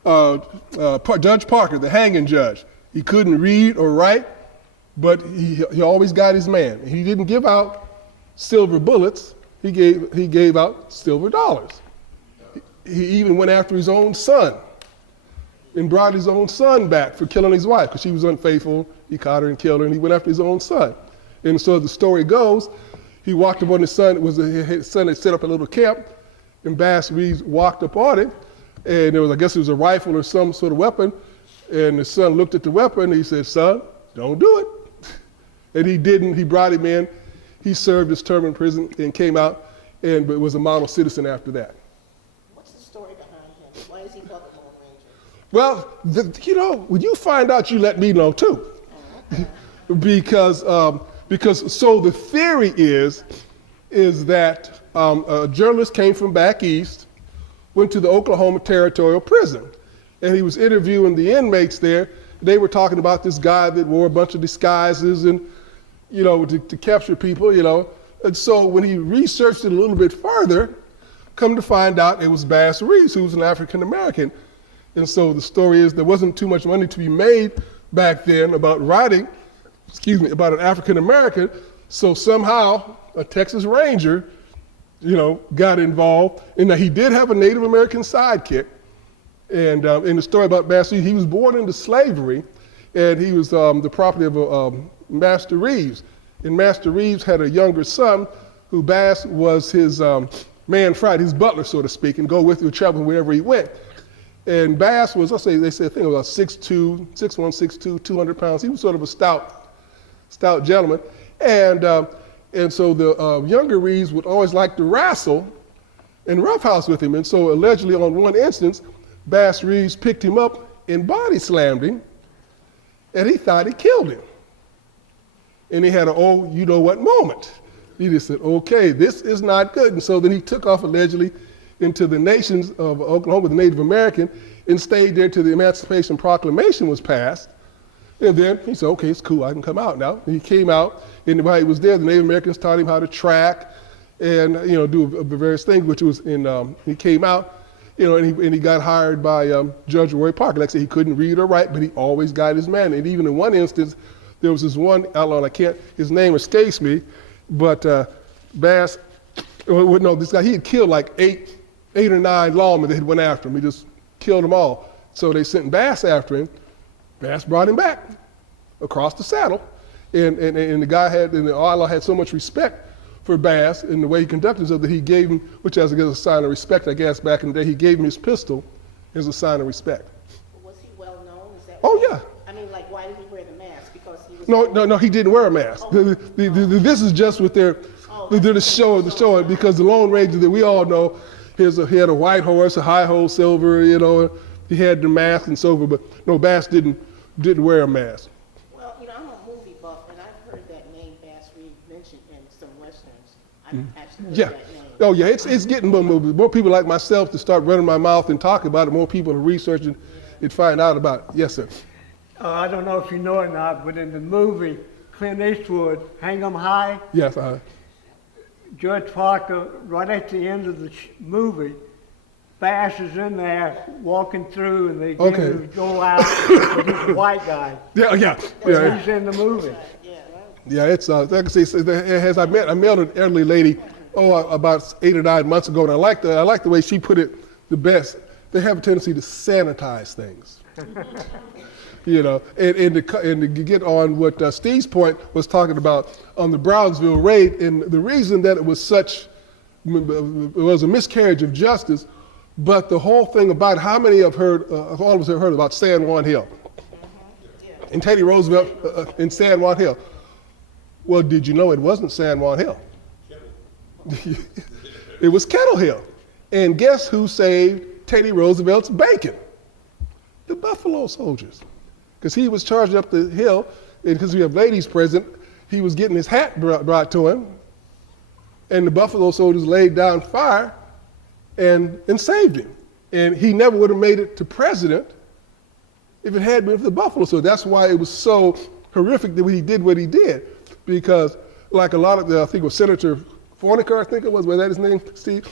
Judge Parker, the hanging judge. He couldn't read or write, but he always got his man. He didn't give out silver bullets. He gave out silver dollars. He even went after his own son and brought his own son back for killing his wife because she was unfaithful. He caught her and killed her, and he went after his own son. And so the story goes, he walked up on his son. His son had set up a little camp, and Bass Reeves walked up on it, and I guess it was a rifle or some sort of weapon. And the son looked at the weapon, and he said, "Son, don't do it." And he didn't. He brought him in. He served his term in prison and came out, and was a model citizen after that. What's the story behind him? Why is he called the Lone Ranger? Well, when you find out, you let me know too. because so the theory is that a journalist came from back east, went to the Oklahoma Territorial Prison, and he was interviewing the inmates there. They were talking about this guy that wore a bunch of disguises and, to capture people, And so when he researched it a little bit further, come to find out it was Bass Reeves, who was an African American. And so the story is there wasn't too much money to be made back then about writing, about an African American. So somehow a Texas Ranger, got involved. And he did have a Native American sidekick. And in the story about Bass Reeves, he was born into slavery, and he was the property of Master Reeves. And Master Reeves had a younger son who Bass was his man fright, his butler, so to speak, and go with him, travel wherever he went. And Bass was, they said, I think it was 6'2", 6'1", 6'2", 200 pounds. He was sort of a stout gentleman. And so the younger Reeves would always like to wrestle and roughhouse with him. And so allegedly on one instance, Bass Reeves picked him up and body slammed him, and he thought he killed him. And he had an you-know-what moment. He just said, okay, this is not good. And so then he took off allegedly into the nations of Oklahoma, the Native American, and stayed there till the Emancipation Proclamation was passed. And then he said, okay, it's cool, I can come out now. And he came out, and while he was there, the Native Americans taught him how to track and do various things, which was he came out, and he got hired by Judge Roy Parker. Like I said, he couldn't read or write, but he always got his man. And even in one instance, there was this one outlaw, his name escapes me, but this guy, he had killed like eight or nine lawmen that had went after him. He just killed them all. So they sent Bass after him. Bass brought him back across the saddle. And the outlaw had so much respect for Bass and the way he conducted himself that he gave him, which as a sign of respect, I guess, back in the day, he gave him his pistol as a sign of respect. Was he well known? Is that Oh, yeah. I mean, like, why did he wear the mask? Because he was... No, he didn't wear a mask. This is just what they're showing, because the Lone Ranger that we all know, he had a white horse, a high-hole silver, he had the mask and so forth, but no, Bass didn't wear a mask. Well, I'm a movie buff, and I've heard that name Bass Reeves mentioned in some westerns. I've actually heard Yeah. that name. Oh, yeah, it's getting more people like myself to start running my mouth and talk about it, more people to research and find out about it. Yes, sir. I don't know if you know or not, but in the movie, Clint Eastwood, Hang 'em High, Yes, Judge Parker, right at the end of the movie, Bass is in there walking through, and they go out with this white guy. Yeah. He's in the movie. Yeah, it's like I say, I met an elderly lady, about 8 or 9 months ago, and I like the way she put it the best. They have a tendency to sanitize things. And to get on what Steve's point was talking about on the Brownsville raid, and the reason that it was a miscarriage of justice, but the whole thing about how many have heard, all of us have heard about San Juan Hill, and Teddy Roosevelt in San Juan Hill. Well, did you know it wasn't San Juan Hill? It was Kettle Hill. And guess who saved Teddy Roosevelt's bacon? The Buffalo Soldiers. Because he was charged up the hill, and because we have ladies present, he was getting his hat brought to him, and the Buffalo Soldiers laid down fire and saved him. And he never would have made it to president if it had been for the Buffalo soldiers. That's why it was so horrific that he did what he did, because like a lot of I think it was Senator Fornicar, I think it was that his name, Steve,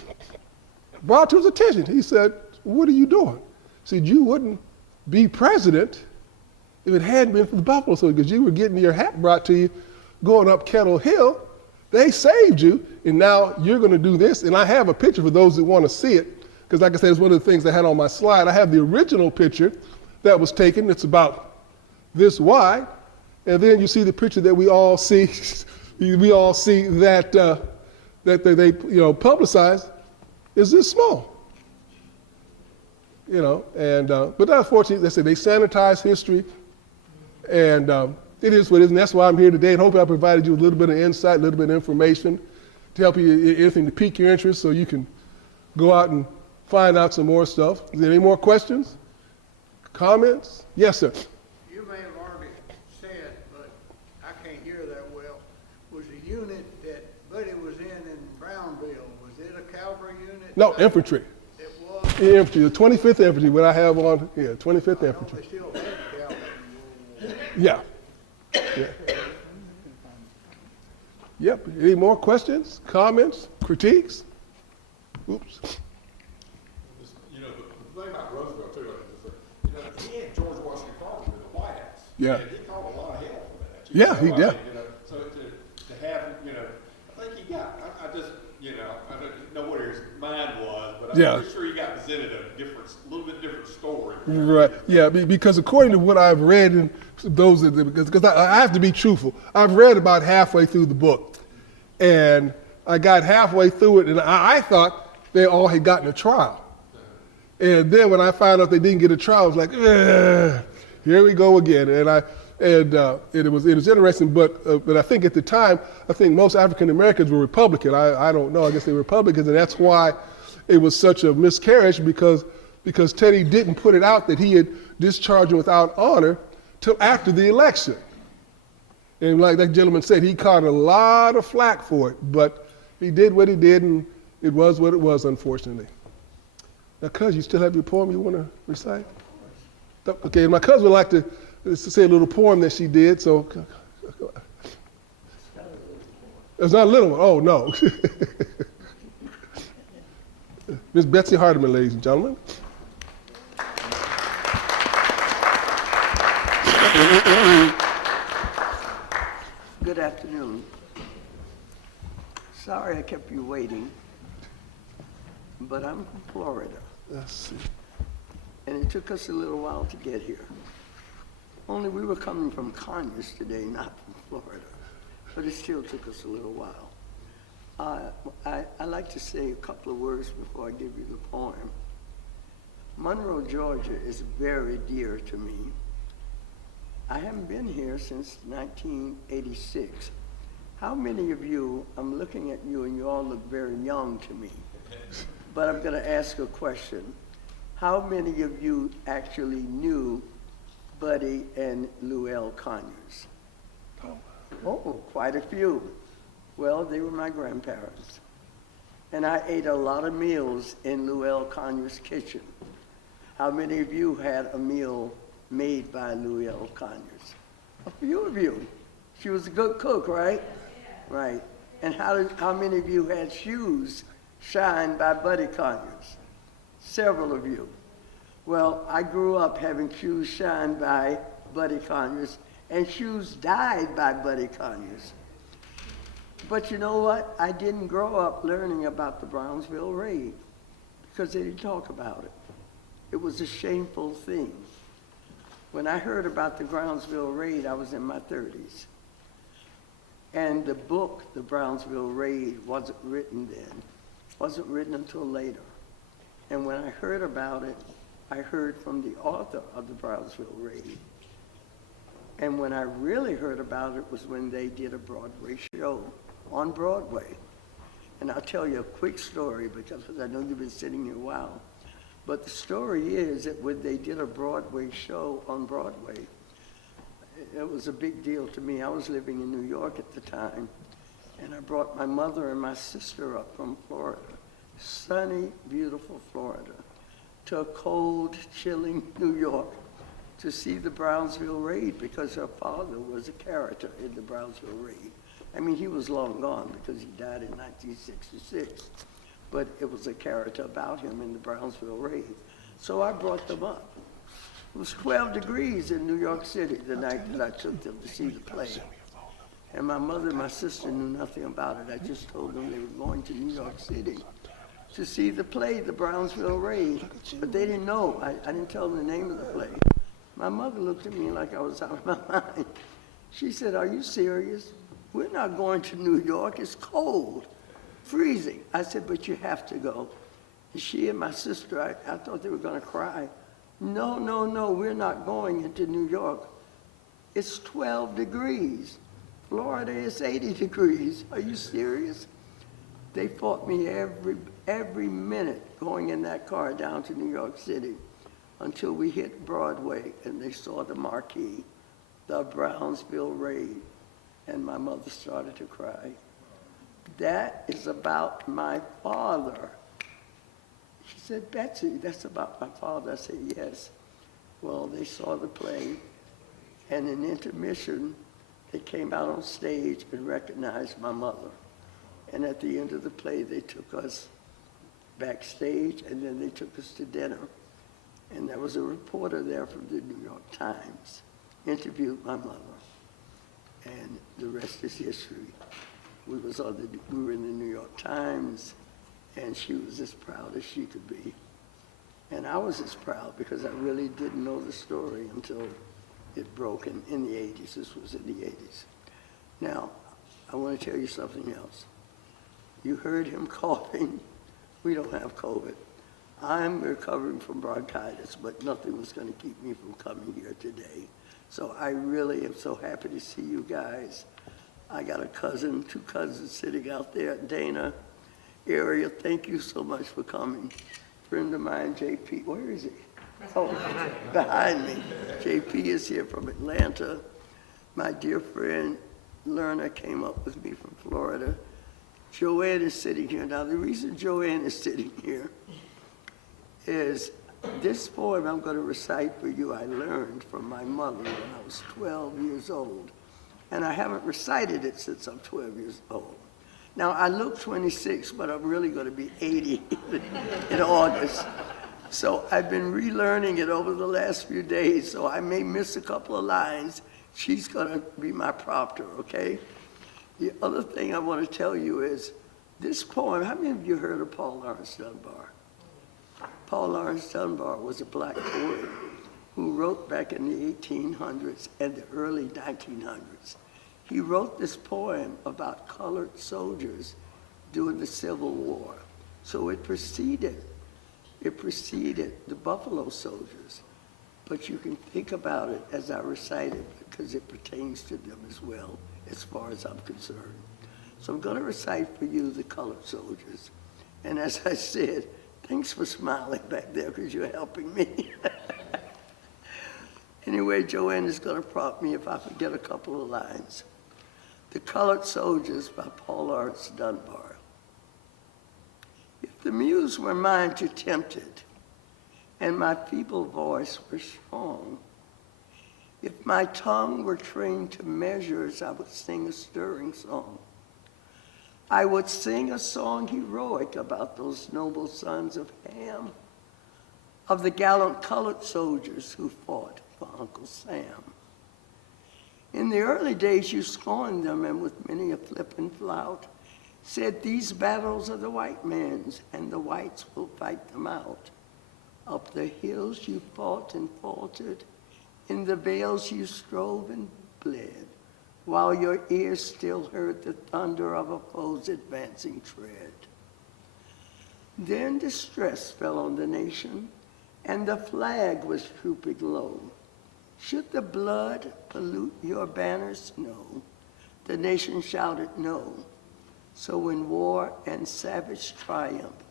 brought to his attention. He said, what are you doing? He said, you wouldn't be president if it hadn't been for the Buffalo soldiers, because you were getting your hat brought to you going up Kettle Hill. They saved you, and now you're going to do this. And I have a picture for those that want to see it, because like I said, it's one of the things I had on my slide. I have the original picture that was taken. It's about this wide. And then you see the picture that we all see. We all see that that they publicized is this small. And but unfortunately, they sanitize history, and it is what it is, and that's why I'm here today, and hope I provided you a little bit of insight, a little bit of information to help you, anything to pique your interest, so you can go out and find out some more stuff. Is there any more questions, comments? Yes, sir. You may have already said, but I can't hear that well. Was the unit that Buddy was in Brownville, was it a cavalry unit? No, infantry. It was? Infantry, the 25th Infantry, what I have on here, 25th I know Infantry. they still had cavalry in World War I. Yeah. Yeah. Yep. Any more questions, comments, critiques? Oops. The thing about Roosevelt too, he had George Washington Carver in the White House. Yeah. And he caught a lot of hell for that. Yeah, he did. So to have, I think he got, I just, I don't know what his mind was, but I'm pretty sure he got presented a little bit different story. Right. Yeah, because according to what I've read, and because I have to be truthful, I've read about halfway through the book, and I got halfway through it, and I thought they all had gotten a trial. And then when I found out they didn't get a trial, I was like, here we go again. And it was interesting, but I think at the time, I think most African Americans were Republican. I don't know. I guess they were Republicans, and that's why it was such a miscarriage, because Teddy didn't put it out that he had discharged him without honor till after the election. And like that gentleman said, he caught a lot of flack for it, but he did what he did, and it was what it was, unfortunately. Now, cuz, you still have your poem you want to recite? Okay, my cousin would like to say a little poem that she did, so. It's not a little one, oh no. Miss Betsy Hardiman, ladies and gentlemen. Good afternoon. Sorry I kept you waiting, but I'm from Florida. Let's see. And it took us a little while to get here. Only we were coming from Conyers today, not from Florida, but it still took us a little while. I like to say a couple of words before I give you the poem. Monroe, Georgia is very dear to me. I haven't been here since 1986. How many of you, I'm looking at you and you all look very young to me, but I'm gonna ask a question. How many of you actually knew Buddy and Llewellyn Conyers? Oh, quite a few. Well, they were my grandparents. And I ate a lot of meals in Llewellyn Conyers' kitchen. How many of you had a meal made by Llewellyn Conyers? A few of you. She was a good cook, right? Right. And how many of you had shoes shined by Buddy Conyers? Several of you. Well, I grew up having shoes shined by Buddy Conyers and shoes dyed by Buddy Conyers. But you know what? I didn't grow up learning about the Brownsville raid because they didn't talk about it. It was a shameful thing. When I heard about the Brownsville raid, I was in my 30s. And the book, The Brownsville Raid, wasn't written then. Wasn't written until later. And when I heard about it, I heard from the author of the Brownsville Raid. And when I really heard about it was when they did a Broadway show on Broadway. And I'll tell you a quick story because I know you've been sitting here a while. But the story is that when they did a Broadway show on Broadway, it was a big deal to me. I was living in New York at the time, and I brought my mother and my sister up from Florida, sunny, beautiful Florida, to a cold, chilling New York to see the Brownsville raid because her father was a character in the Brownsville raid. I mean, he was long gone because he died in 1966, but it was a character about him in the Brownsville raid. So I brought them up. It was 12 degrees in New York City the night that I took them to see the play. And my mother and my sister knew nothing about it. I just told them they were going to New York City to see the play, the Brownsville Raid. But they didn't know. I didn't tell them the name of the play. My mother looked at me like I was out of my mind. She said, "Are you serious? We're not going to New York. It's cold, freezing." I said, "But you have to go." And she and my sister, I thought they were going to cry. No, no, no, we're not going into New York. It's 12 degrees. Florida is 80 degrees. Are you serious? They fought me every minute going in that car down to New York City until we hit Broadway and they saw the marquee, the Brownsville Raid, and my mother started to cry. That is about my father. She said, "Betsy, that's about my father." I said, "Yes." Well, they saw the play, and in intermission, they came out on stage and recognized my mother. And at the end of the play, they took us backstage, and then they took us to dinner. And there was a reporter there from the New York Times, interviewed my mother. And the rest is history. We were in the New York Times, and she was as proud as she could be. And I was as proud because I really didn't know the story until it broke in the 80s. This was in the 80s. Now, I want to tell you something else. You heard him coughing. We don't have COVID. I'm recovering from bronchitis, but nothing was going to keep me from coming here today. So I really am so happy to see you guys. I got a cousin, 2 cousins sitting out there, Dana area. Thank you so much for coming. Friend of mine, JP, where is he? Oh, behind me. JP is here from Atlanta. My dear friend, Lerna, came up with me from Florida. Joanne is sitting here. Now, the reason Joanne is sitting here is this poem I'm going to recite for you I learned from my mother when I was 12 years old. And I haven't recited it since I'm 12 years old. Now, I look 26, but I'm really going to be 80 in August. So I've been relearning it over the last few days, so I may miss a couple of lines. She's going to be my prompter, okay? The other thing I want to tell you is this poem, how many of you heard of Paul Laurence Dunbar? Paul Laurence Dunbar was a black poet who wrote back in the 1800s and the early 1900s. He wrote this poem about colored soldiers during the Civil War. So it preceded the Buffalo Soldiers. But you can think about it as I recite it because it pertains to them as well, as far as I'm concerned. So I'm going to recite for you the colored soldiers. And as I said, thanks for smiling back there because you're helping me. Anyway, Joanne is going to prompt me if I forget a couple of lines. The Colored Soldiers by Paul Laurence Dunbar. If the muse were mine to tempt it, and my feeble voice were strong, if my tongue were trained to measures, I would sing a stirring song. I would sing a song heroic about those noble sons of Ham, of the gallant colored soldiers who fought for Uncle Sam. In the early days, you scorned them, and with many a flippant flout, said these battles are the white man's, and the whites will fight them out. Up the hills you fought and faltered, in the vales you strove and bled, while your ears still heard the thunder of a foe's advancing tread. Then distress fell on the nation, and the flag was drooping low. Should the blood pollute your banners? No. The nation shouted no. So when war and savage triumph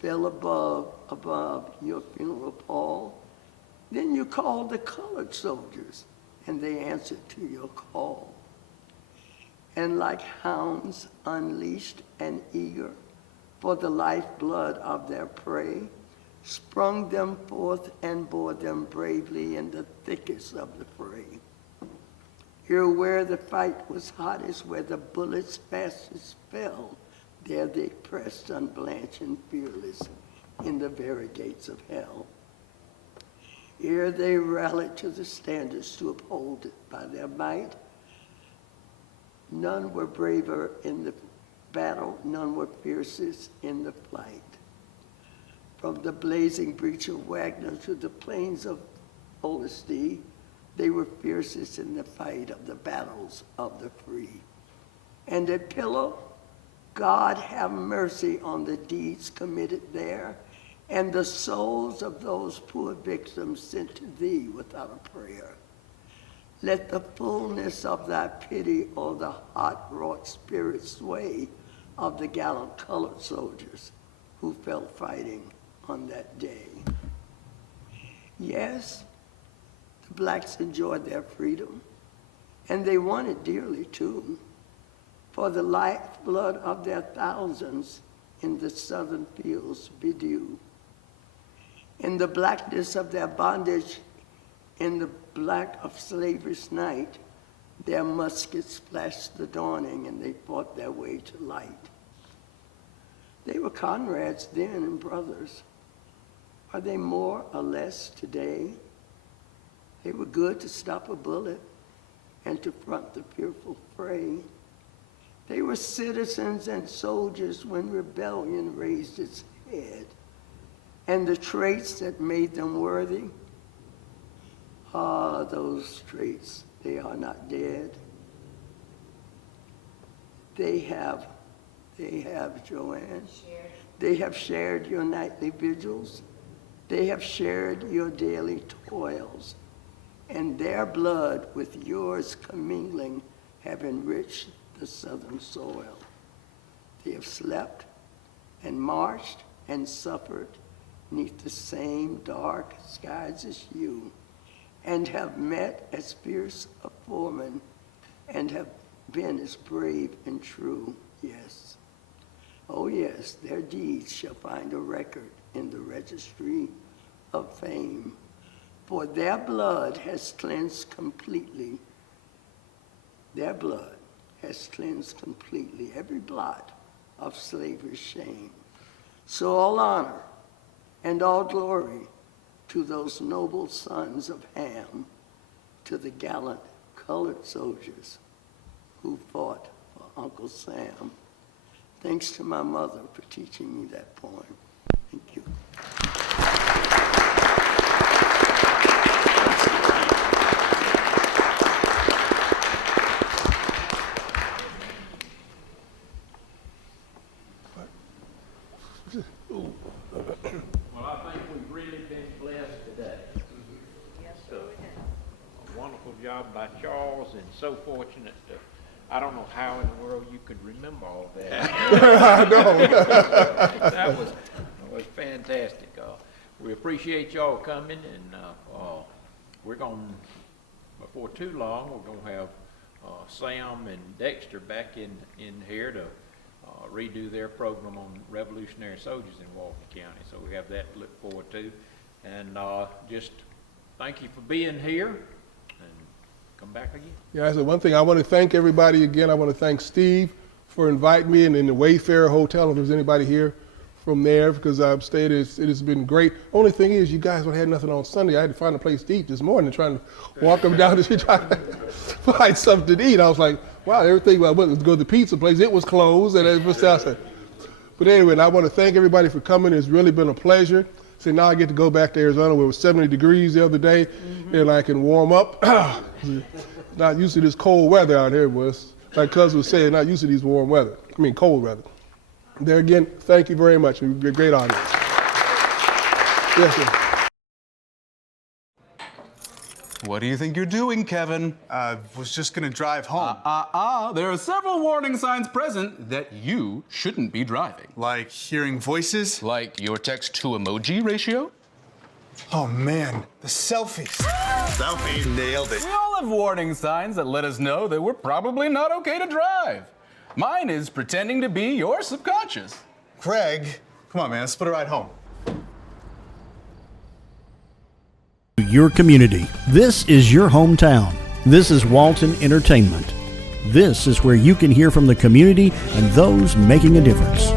fell above your funeral pall, then you called the colored soldiers, and they answered to your call. And like hounds unleashed and eager for the lifeblood of their prey, sprung them forth and bore them bravely in the thickest of the fray. Here where the fight was hottest, where the bullets fastest fell, there they pressed unblanched and fearless in the very gates of hell. Here they rallied to the standards to uphold it by their might. None were braver in the battle, none were fiercest in the flight. From the blazing breach of Wagner to the plains of Olustee, they were fiercest in the fight of the battles of the free. And at Pillow, God have mercy on the deeds committed there, and the souls of those poor victims sent to thee without a prayer. Let the fullness of thy pity o'er the hot-wrought spirit sway of the gallant colored soldiers who fell fighting on that day. Yes, the blacks enjoyed their freedom, and they won it dearly too, for the lifeblood of their thousands in the southern fields bedew. In the blackness of their bondage, in the black of slavery's night, their muskets flashed the dawning and they fought their way to light. They were comrades then and brothers. Are they more or less today? They were good to stop a bullet and to front the fearful fray. They were citizens and soldiers when rebellion raised its head. And the traits that made them worthy, those traits, they are not dead. They have, Joanne, they have shared your nightly vigils. They have shared your daily toils. And their blood with yours commingling have enriched the southern soil. They have slept and marched and suffered neath the same dark skies as you, and have met as fierce a foeman, and have been as brave and true, yes. Oh yes, their deeds shall find a record in the registry of fame, for their blood has cleansed completely, their blood has cleansed completely every blot of slavery's shame. So all honor and all glory to those noble sons of Ham, to the gallant colored soldiers who fought for Uncle Sam. Thanks to my mother for teaching me that poem. Thank you. Well, I think we've really been blessed today. Yes, So, a wonderful job by Charles, and so fortunate to, I don't know how in the world you could remember all of that. I know. That was fantastic. We appreciate y'all coming, and we're going, before too long, we're going to have Sam and Dexter back in here to redo their program on Revolutionary Soldiers in Walton County. So we have that to look forward to. And just thank you for being here, and come back again. Yeah, so one thing, I want to thank everybody again. I want to thank Steve for inviting me, and in the Wayfarer Hotel, if there's anybody here from there, because I've stayed, it has been great. Only thing is, you guys had nothing on Sunday. I had to find a place to eat this morning, trying to walk them down the street, trying to find something to eat. I was like, wow, everything, well, I went to go to the pizza place, it was closed, and everything else. But anyway, and I want to thank everybody for coming. It's really been a pleasure. So now I get to go back to Arizona where it was 70 degrees the other day, and I can warm up. Not used to this cold weather out here, was like Cuz was saying, not used to these cold weather. There again, thank you very much. You've been a great audience. Yes, sir. What do you think you're doing, Kevin? Was just gonna drive home. There are several warning signs present that you shouldn't be driving. Like hearing voices? Like your text-to-emoji ratio? Oh man, the selfies. Selfies. Nailed it. We all have warning signs that let us know that we're probably not okay to drive. Mine is pretending to be your subconscious. Craig, come on man, let's split a ride home. Your community. This is your hometown. This is Walton Entertainment. This is where you can hear from the community and those making a difference.